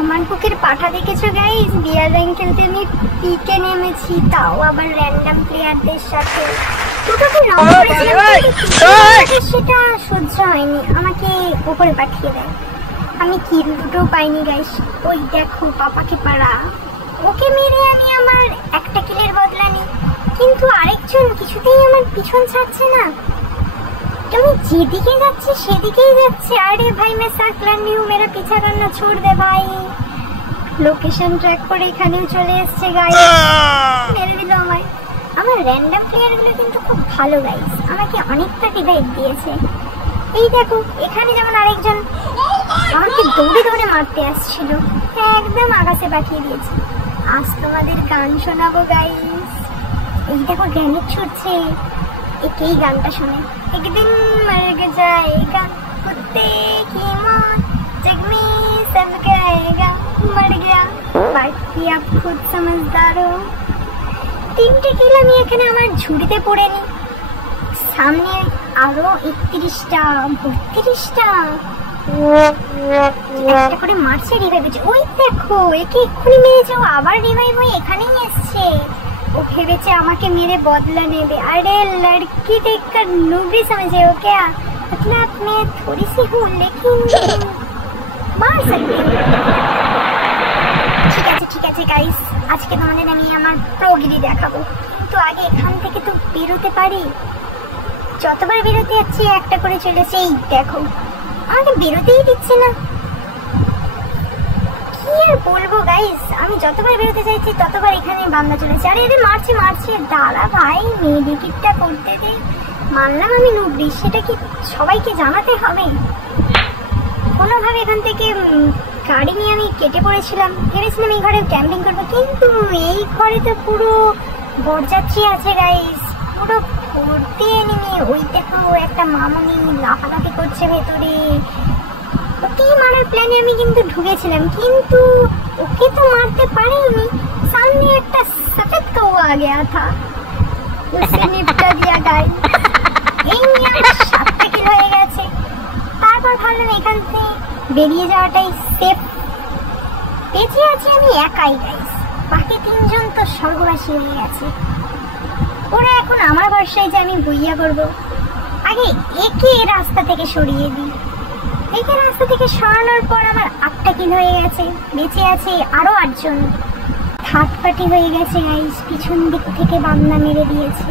আমার বুকের পাঠা দেখেছো গাইস? বিয়ার র্যাঙ্ক খেলতে আমি পিকে নেমেছি, তাও আবার র্যান্ডম প্লেয়ারদের সাথে। সেটা সহ্য হয়নি, আমাকে উপরে পাঠিয়ে দেয়। আমি কিল দুটো পাইনি গাইস। ওই দেখো পাপাকে পাড়া, ওকে মেরে আমি আমার একটা কিলের বদলা নিই, কিন্তু আরেকজন কিছুতেই আমার পিছন ছাড়ছে না। আমি যেদিকে যাচ্ছি সেদিকেই যাচ্ছে। আরে ভাই मैं साइकिल नहीं हूँ, मेरा पीछा करना छोड़ दे भाई। লোকেশন ট্র্যাক করে এখানেও চলে এসেছে গাইস, মেরে দিল আমায়। আমার র্যান্ডম প্লেয়ারগুলো কিন্তু খুব ভালো গাইস, আমাকে অনেকটা ডিভাইড দিয়েছে। এই দেখো এখানে যেমন আরেকজন আমাকে দৌড়ে দৌড়ে মারতে আসছিল, একদম আকাশে পাঠিয়ে দিয়েছে। আজ তোমাদের গান শোনাবো গাইস। এই দেখো গ্রেনেড ছুটছে, এই গানটা শুনে একদিন मर जाएगा कुत्ते की मौत जग में सब कहेगा मर गया बाकी आप खुद समझदार हो। তিনটে কিল আমি এখানে আমার ঝুড়িতে পড়ে নি, সামনে আরো 31টা 32টা একটা করে মারছে রিভাইভ। ওই দেখো একে এক্ষুনি মেরেছে, ও আবার রিভাইভ হয়ে এখানেই এসছে। वो ভেবেছে আমাকে মেরে বদলা নেবে। अरे लड़की देखकर नूबी समझे हो क्या? मतलब मैं थोड़ी सी हूँ लेकिन मार सकती हूँ। ঠিক আছে গাইস, আজকে তোমাদের আমি আমার প্রোগিরি দেখাবো, কিন্তু আগে এখান থেকে তো বেরোতে পারি। যতবার বেরোতে যাচ্ছি একটা করে চলেছে। এই দেখো আমাকে বেরোতেই দিচ্ছে না, কি আর বলবো গাইস। আমি যতবার বেরোতে চাইছি ততবার এখানে বান্দা চলেছে। আরে এদের মারছে দাঁড়া ভাই, মেডিকিটটা করতে দে। মানলাম আমি নুবড়ি, সেটা কি সবাইকে জানাতে হবে? কোনোভাবে এখান থেকে গাড়ি নিয়ে আমি কেটে পড়েছিলাম, ভেবেছিলাম এই ঘরে ক্যাম্পিং করবো, কিন্তু এই ঘরে তো পুরো বরযাত্রী আছে গাইস, পুরো ভর্তি এনিমি। ওই দেখো একটা মামুনি লাফালাফি করছে ভেতরে, ওকে মারার প্ল্যানে আমি কিন্তু ঢুকেছিলাম, কিন্তু ওকে তো মারতে পারিনি। সামনে একটা সফেদ কৌয়া आ गया था, उसे निपटा दिया गाइस। এই নিয়ে আমার 7টা কিল হয়ে গেছে। তারপর ভাবলাম এখান থেকে বেরিয়ে যাওয়াটাই সেফ। বেঁচে আছি আমি একাই গাইস, বাকি 3জন তো স্বর্গবাসী হয়ে গেছে। ওরা এখন আমার ভরসায় যে আমি বইয়া করব। আগে একে রাস্তা থেকে সরিয়ে দিই। একে রাস্তা থেকে সরানোর পর আমার 8টা কিল হয়ে গেছে, বেঁচে আছে আরো 8জন। থার্ড পার্টি হয়ে গেছে গাইস, পিছন দিক থেকে বান্দা মেরে দিয়েছে।